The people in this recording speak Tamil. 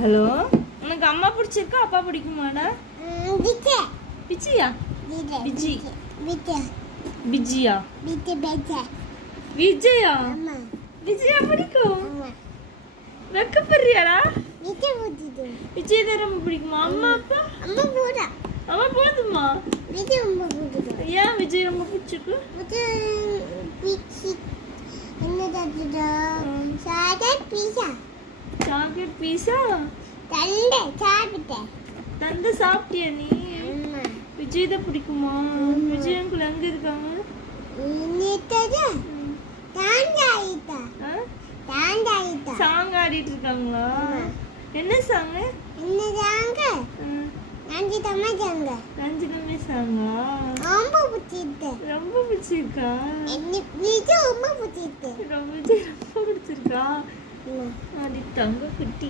ஹலோ, உனக்கு அம்மா பிடிச்சிருக்கா அப்பா பிடிக்குமாடா? பிச்சியா? பிஜி பிஜியா? விஜயா? விஜயா பிடிக்கும். வெக்கப்படுறியாடா? விஜய் தான் ரொம்ப பிடிக்குமா? அம்மா அப்பா? அம்மா போதுமா? ஏன் விஜய் ரொம்ப பிடிச்சிருக்கு? சாக்லேட் பீஸா தந்து சாப்பிட்டியா நீ? விஜய் தான் பிடிக்குமா? விஜய் அங்கிள் எங்க இருக்காங்க? சாங் ஆடிட்டு இருக்காங்களா? என்ன சாங்? ரஞ்சிதமே சாங்கா? ரொம்ப பிடிச்சிருக்கா? ரொம்ப பிடிச்சிருக்கா? அடி தங்க குட்டி.